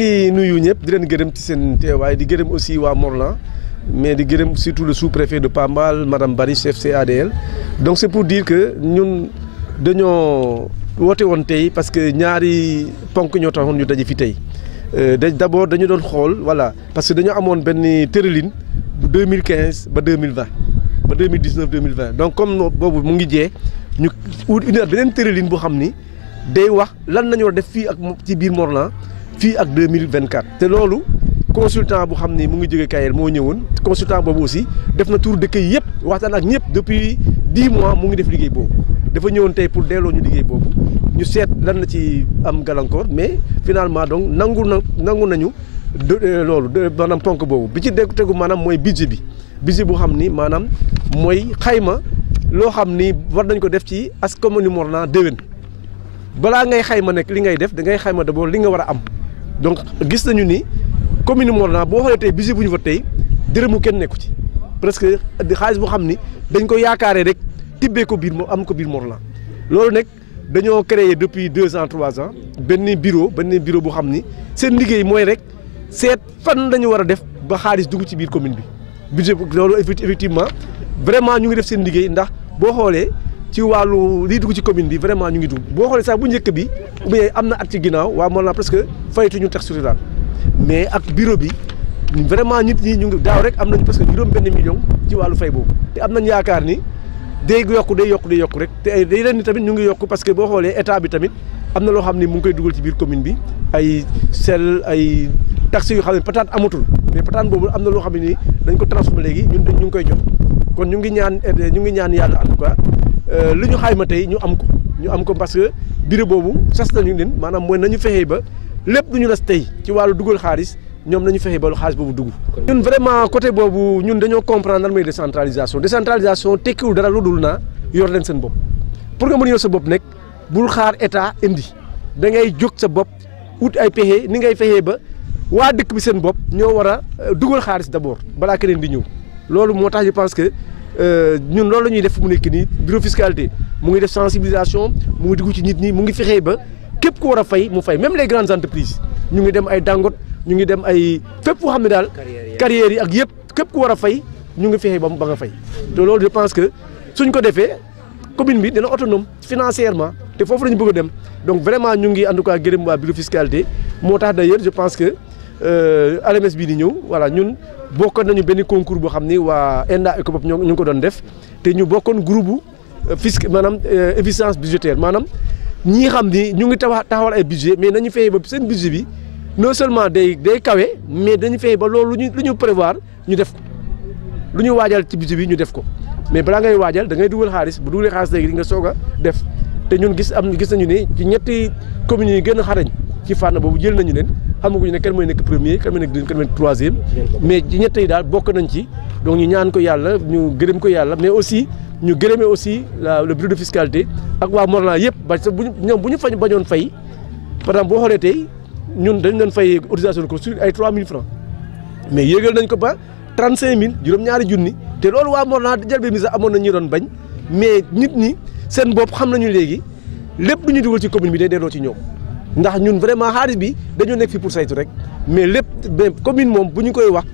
ngi nuyu ñëpp di leen gërëm ci seen teewaay di gërëm aussi waa Morlan mais di gërëm surtout le sous-préfet de Pambal madame Bari chef CADL donc c'est pour dire que ñun dañoo woote woon tey parce que ñaari ponk ñoo taxoon ñu daje fi tey d'abord dañu doon xool voilà parce que dañoo amoon benn tërëlin bu 2015 ba 2020 ba 2019 2020 donc comme boobu mu ngi jee ñu indi beneen tërëlin boo xam ni day wax lan nañu war a def fii ak ci biir Morlan fii ak 2024 te loolu consultant bu xam ni mu ngi jóge Kayel moo ñëwoon consultant boobu aussi def na tour dëkk yi yëpp waxtaan ak ñëpp depuis 10 mois mu ngi def liggéey boobu dafa ñëwoon tey pour delloo ñu liggéey boobu ñu seet lan na ci am gàllankoor mais finalement donc nangu nañu loolu maanaam ponk boobu bi ci tegu maanaam mooy budget boo xam ni maanaam mooy xayma loo xam ni war nañ ko def ci commune Morlan déwén balaa ngay xayma nekk li ngay def da ngay xayma d'abord li nga war a am donc gis nañu ni commune Morlan boo xoolee tey budget bu ñu fa tey dërëmu kenn nekku ci presque xaalis boo xam ni dañ ko yaakaaree rek tibbee ko biir am ko biir Morlan loolu nag dañoo créer depuis 2 ans 3 ans benn bureau boo xam ni seen liggéey mooy rek seet fan lañu war a def ba xaalis dugg ci biir commune bi budget loolu effectivement vraiment ñu ngi def seen liggéey ndax boo xoolee ci wàllu liy dugg ci commune bi vraiment ñu ngi dugg boo xoolee sax bu njëkk bi ou bien am na at ci ginnaaw waa Morlan presque faytuñu taxe rurale mais ak bureau bi vraiment nit ñi ñu ngi daaw rek am nañ presque juróom-benn million ci wàllu fay boobu te am nañ yaakaar ni day yokku rek te day leen ni tamit ñu ngi yokku parce que boo xoolee état bi tamit am na loo xam ni mu ngi koy dugal ci biir commune bi ay sel ay taxes yu xam ne patate amatul mais patate boobu am na loo xam ne nii dañ ko transformé léegi ñu ngi koy jox kon ñu ngi ñaan yàlla en tout cas li ñu xayma tey ñu am ko parce que bureau boobu sas nañu leen maanaam mooy nañu fexee ba lépp lu ñu las tey ci wàllu dugal xaalis ñoom nañu fexee ba xaalis boobu dugg. ñun vraiment côté boobu ñun dañoo comprendre lan mooy décentralisation tekkiwul dara lu dul naa yor leen seen bopp pour nga mën yor sa bopp nekk bul xaar état indi da ngay jóg sa bopp ut ay pexe ni ngay fexee ba waa dëkk bi seen bopp ñoo war a dugal xaalis d'abord balaa keneen di ñëw loolu moo tax je pense que ñun loolu la ñuy def mu nekk nii bureau fiscalité mu ngi def sensibilisation mu ngi dugg ci nit ñi mu ngi fexee ba képp ku war a fay mu fay même les grandes entreprises ñu ngi dem ay Dangote ñu ngi dem ay fépp foo xam ne daal carrières yi ak yëpp képp ku war a fay ñu ngi fexee ba nga fay te loolu je pense que suñ ko defee commune bi dina autonome financièrement te foofu la ñu bëgg a dem donc vraiment ñu ngi en tout cas gërëm waa bureau fiscalité moo tax d'ailleurs je pense que ALMS bii di ñëw voilà ñun bokkoon nañu benn concours boo xam ni waa ENDA ECOPOP ñu ngi ko doon def te ñu bokkoon groupe fisc maanaam efficience budgétaire maanaam ñi xam ni ñu ngi taxawal ay budget mais nañu fexe ba seen budget bi non seulement day kawe mais dañu fexe ba loolu lu ñu prévoir ñu def ko lu ñu waajal ci budget bi ñu def ko mais balaa ngay waajal da ngay dugal xaalis bu dugalee xaalis léegi di nga soog a def te ñun gis nañu ne ci ñetti communes yi gën a xarañ ci fànn boobu jël nañu leen xamaguñu ne kan mooy nekk premier kan mooy nekk deuxième kan mooy nekk troisième mais ci ñett yi daal bokk nañ ci donc ñu ñaan ko yàlla ñu gërëm ko yàlla mais aussi ñu gërëmee aussi le bureau de fiscalité ak waa Morlan yëpp parce que ñoom bu ñu bañoon fay par exemple boo xoolee tey ñun dañ doon fay autorisation de construire ay 3000 francs mais yéegal nañ ko ba 35000 juróom-ñaari junni te loolu waa Morlan jëlbe mi sax amoon na ñu doon bañ mais nit ñi seen bopp xam nañu léegi lépp lu ñu dugal ci commune bi day delloo ci ñoom ndax ñun vraiment xaalis bi dañoo nekk fii pour saytu rek mais lépp commune moom bu ñu koy wax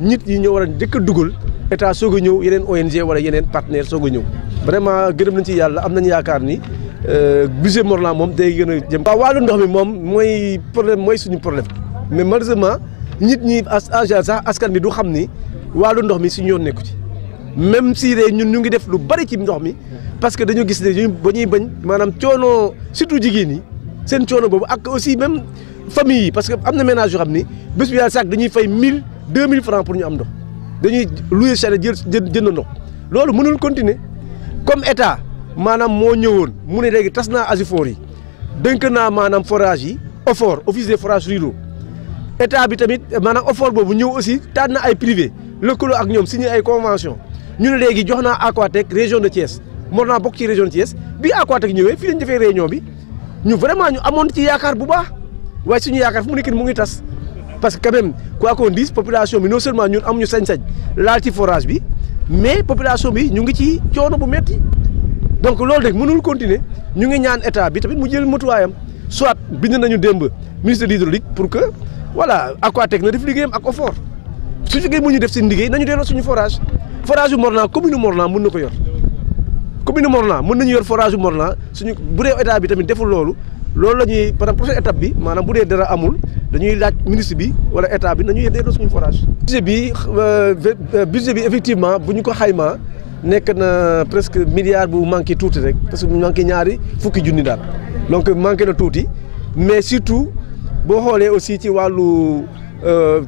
nit ñi ñoo war a njëkk a dugal état soog a ñëw yeneen ONG wala yeneen partenaire soog a ñëw vraiment gërëm nañ ci yàlla am nañu yaakaar ni budget Morlan moom day gën a jëm. waaw wàllu ndox mi moom mooy problème mooy suñu problème mais malheureusement nit ñi sax askan bi du xam ni wàllu ndox mi suñu yoon nekku ci même si ñun ñu ngi def lu bari ci ndox mi parce que dañu gis ne ba ñuy bañ maanaam coono surtout jigéen ñi seen coono boobu ak aussi même famille yi parce que am na ménage yoo xam ni bés bi yàlla sax dañuy fay 1000 2000 francs pour ñu am ndox dañuy louer chalet jënd ndox loolu mënul continuer comme état maanaam moo ñëwoon mu ne léegi tas naa ASUFOR yi dënk naa maanaam forage yi OFOR office des forages ruraux état bi tamit maanaam OFOR boobu ñëw aussi tànn na ay privé lëkkaloo ak ñoom signé ay convention ñu ne léegi jox naa Aquatec région de Thiès Morlan bokk ci région de Thiès bi Aquatec ñëwee fii lañ defee réunion bi ñu vraiment ñu amoon ci yaakaar bu baax waaye suñu yaakaar fu mu nekk mu ngi tas parce que quand même quoi qu'on dise population bi non seulement ñun amuñu sañ-sañ laal ci forage bi mais population bi ñu ngi ci coono bu metti donc loolu rek mënul continuer ñu ngi ñaan état bi tamit mu jël matuwaayam soit bind nañu démb ministre de l'hydraulique pour que voilà Aquatech na def liggéeyam ak OFOR su fekkee mu ñu def seen liggéey nañu delloo suñu forage yu Morlan commune Morlan mën na ko yor commune Morlan mën nañu yor forage yu Morlan suñu bu dee état bi tamit deful loolu la ñuy par exemple prochaine étape bi maanaam bu dee dara amul dañuy laaj ministre bi wala état bi nañu delloo suñu forage. budget bi effectivement bu ñu ko xaymaa nekk na presque milliard bu manqué tuuti rek parce que bu manqué ñaari fukki junni daal donc manqué na tuuti mais surtout boo xoolee aussi ci wàllu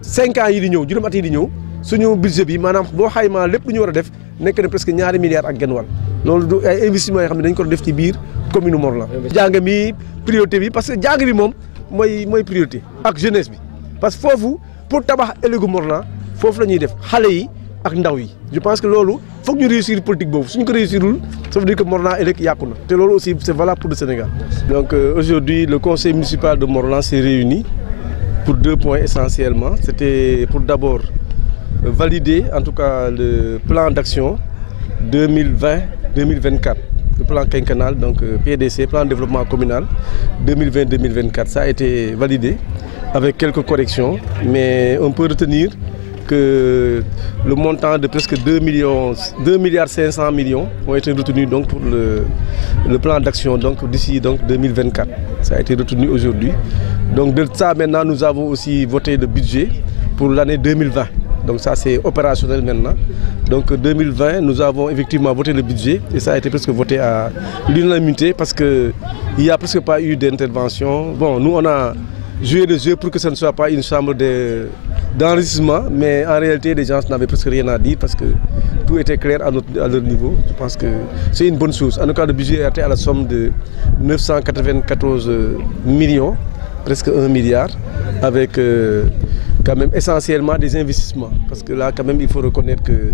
5 ans yi di ñëw juróom at yi di ñëw suñu budget bi maanaam boo xaymaa lépp lu ñu war a def nekk na presque ñaari milliards ak genn wàll loolu du ay investissement yoo xam ne dañ ko def ci biir commune Morlan. jàng mi priorité bi parce que jàng bi moom mooy priorité ak jeunesse bi parce que foofu pour tabax ëllëgu Morlan foofu la ñuy def xale yi ak ndaw yi je pense que loolu foog ñu réussir politique boobu suñu ko réussirul ça veut dire que Morlan ëllëg yàqu na te loolu aussi c'est valable pour le Sénégal. donc aujourd'hui le conseil municipal de Morlan s'est réuni pour 2 points essentiellement. C'était pour d'abord valider en tout cas le plan d'action 2020-2024, le plan quinquennal, donc PDC, plan de développement communal 2020-2024. Ça a été validé avec quelques corrections, mais on peut retenir que le montant de presque 2 milliards 500 millions ont été retenus donc pour le plan d'action donc d'ici donc 2024. Ça a été retenu aujourd'hui. Donc de ça maintenant nous avons aussi voté le budget pour l'année 2020. Donc ça c'est opérationnel maintenant. Donc 2020 nous avons effectivement voté le budget et ça a été presque voté à l'unanimité parce que il n'y a presque pas eu d'intervention. Bon, nous on a joué le jeu pour que ce ne soit pas une chambre d'enregistrement, mais en réalité les gens n'avaient presque rien à dire parce que tout était clair à leur niveau. Je pense que c'est une bonne chose. En tout cas le budget a été à la somme de 994 millions, presque 1 milliard, avec quand même essentiellement des investissements. Parce que là quand même il faut reconnaître que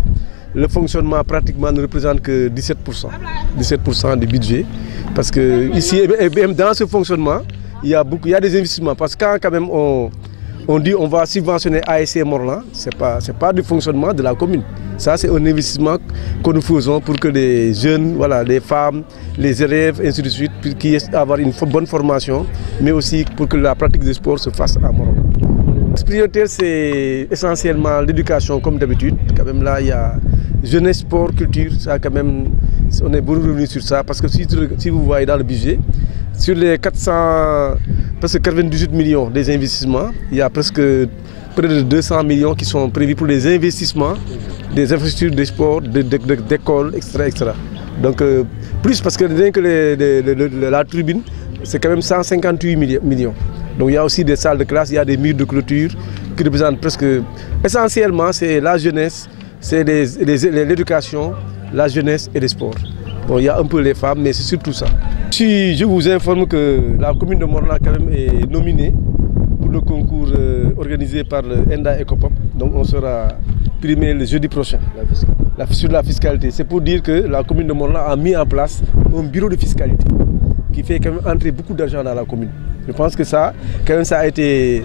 le fonctionnement pratiquement ne représente que 17% du budget. Parce que ici, même dans ce fonctionnement, il y a des investissements. Parce que quand même on dit on va subventionner ASC Morlan, c'est pas du fonctionnement de la commune. Ça c'est un investissement que nous faisons pour que les jeunes, voilà, les femmes, les élèves, ainsi de suite, puissent avoir une bonne formation, mais aussi pour que la pratique du sport se fasse à Morlan. Ce prioritaire c'est essentiellement l'éducation comme d'habitude. Quand même là il y a jeunesse, sport, culture, ça quand même on est beaucoup revenu sur ça parce que si vous voyez dans le budget, sur les presque 98 millions des investissements, il y a presque près de 200 millions qui sont prévus pour les investissements, des infrastructures de sport, d'écoles, etc. Donc plus parce que rien que la tribune, c'est quand même 158 millions. Donc il y a aussi des salles de classe, il y a des murs de clôture qui représentent presque... Essentiellement, c'est la jeunesse, c'est l'éducation, la jeunesse et les sports. Bon, il y a un peu les femmes, mais c'est surtout ça. Si je vous informe que la commune de Morlan quand même est nominée pour le concours organisé par le Enda Ecopop. Donc on sera primé le jeudi prochain sur la fiscalité. C'est pour dire que la commune de Morlan a mis en place un bureau de fiscalité qui fait quand même entrer beaucoup d'argent dans la commune. Je pense que ça, quand même, ça a été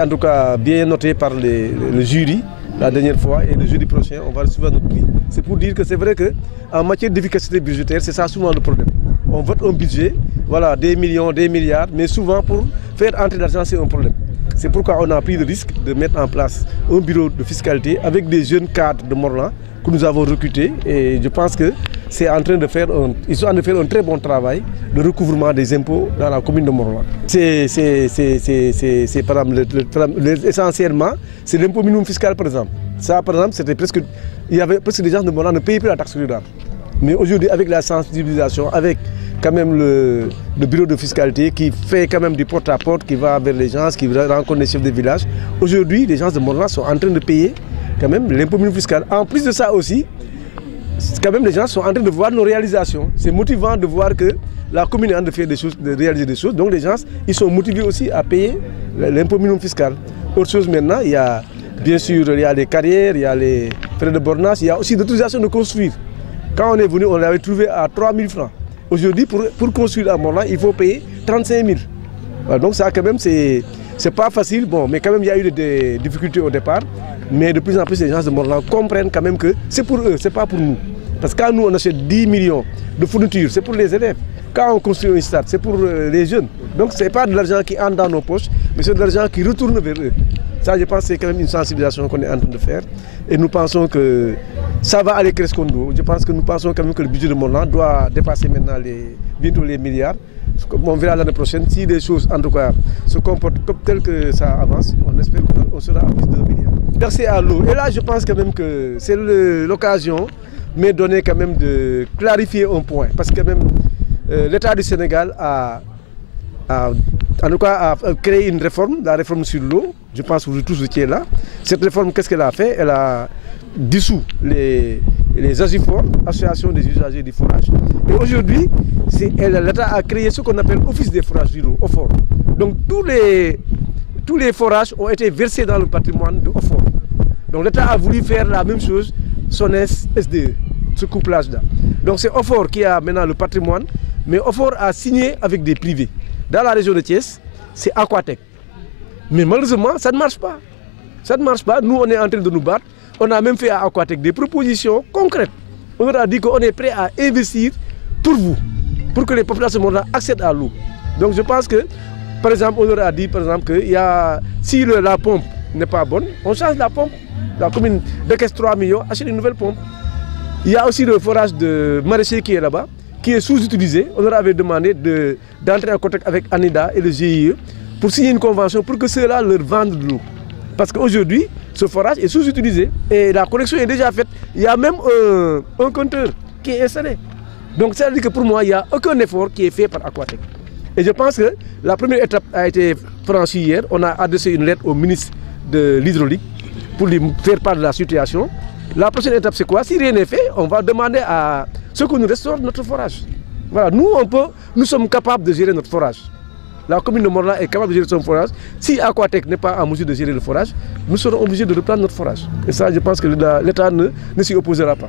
en tout cas bien noté par le jury la dernière fois et le jeudi prochain, on va recevoir notre prix. C'est pour dire que c'est vrai qu'en matière d'efficacité budgétaire, c'est ça souvent le problème. On vote un budget, voilà, des millions, des milliards, mais souvent pour faire entrer l'argent, c'est un problème. C'est pourquoi on a pris le risque de mettre en place un bureau de fiscalité avec des jeunes cadres de Morlan que nous avons recrutés et je pense que ils sont en train de faire un très bon travail de recouvrement des impôts dans la commune de Morlan. Essentiellement, c'est l'impôt minimum fiscal par exemple. Ça par exemple, il y avait presque des gens de Morlan ne payaient plus la taxe rurale. Mais aujourd'hui, avec la sensibilisation, avec quand même le bureau de fiscalité qui fait quand même du porte-à-porte, qui va vers les gens, qui rencontre les chefs de village, aujourd'hui, les gens de Morlan sont en train de payer quand même l'impôt minimum fiscal. En plus de ça aussi, quand même les gens sont en train de voir nos réalisations. C'est motivant de voir que la commune est en train de faire des choses, de réaliser des choses. Donc les gens, ils sont motivés aussi à payer l'impôt minimum fiscal. Autre chose maintenant, il y a bien sûr il y a les carrières, il y a les frais de bornage, il y a aussi l'autorisation de construire. Quand on est venu, on l'avait trouvé à 3 000 francs. Aujourd'hui, pour construire à Morlan, il faut payer 35 000. Voilà, donc ça quand même, c'est pas facile, bon, mais quand même il y a eu des difficultés au départ. Mais de plus en plus, les gens de Morlan comprennent quand même que c'est pour eux, c'est pas pour nous. Parce que quand nous on achète 10 millions de fournitures, c'est pour les élèves. quand on construit un stade, c'est pour les jeunes. Donc ce n'est pas de l'argent qui entre dans nos poches, mais c'est de l'argent qui retourne vers eux. Ça, je pense que c'est quand même une sensibilisation qu'on est en train de faire. Et nous pensons que ça va aller crescendo. Je pense que nous pensons quand même que le budget de Morlan doit dépasser maintenant bientôt les milliards. On verra l'année prochaine si les choses, en tout cas, se comportent comme tel que ça avance. On espère qu'on sera à plus de 2 milliards. L'accès à l'eau. Et là, je pense quand même que c'est l'occasion m'est donnée quand même de clarifier un point. Parce que même l'État du Sénégal a créé une réforme, la réforme sur l'eau. Je pense que vous tous étiez là. Cette réforme, qu'est-ce qu'elle a fait? Elle a dissous les ASUFOR, Association des usagers du forage. Et aujourd'hui, l'État a créé ce qu'on appelle Office des forages ruraux, OFOR. Donc tous les forages ont été versés dans le patrimoine de OFOR. Donc l'État a voulu faire la même chose, son SDE, ce couplage-là. Donc c'est OFOR qui a maintenant le patrimoine, mais OFOR a signé avec des privés. Dans la région de Thiès, c'est Aquatec. Mais malheureusement, ça ne marche pas. Ça ne marche pas. Nous, on est en train de nous battre. On a même fait à Aquatec des propositions concrètes. On leur a dit qu'on est prêt à investir pour vous, pour que les populations mondiales accèdent à l'eau. Donc je pense que, par exemple, on leur a dit que si la pompe n'est pas bonne, on change la pompe. La commune de 3 millions achète une nouvelle pompe. Il y a aussi le forage de maraîcher qui est là-bas, qui est sous-utilisé. On leur avait demandé d'entrer en contact avec Anida et le GIE pour signer une convention pour que ceux-là leur vendent de l'eau. Parce qu'aujourd'hui, ce forage est sous-utilisé et la connexion est déjà faite. Il y a même un compteur qui est installé. Donc ça veut dire que pour moi, il n'y a aucun effort qui est fait par Aquatec. Et je pense que la première étape a été franchie hier. On a adressé une lettre au ministre de l'Hydraulique pour lui faire part de la situation. La prochaine étape, c'est quoi? Si rien n'est fait, on va demander à ceux que nous restaure notre forage. Voilà, nous sommes capables de gérer notre forage. La commune de Morlan est capable de gérer son forage. Si Aquatec n'est pas en mesure de gérer le forage, nous serons obligés de reprendre notre forage. Et ça, je pense que l'État ne s'y opposera pas.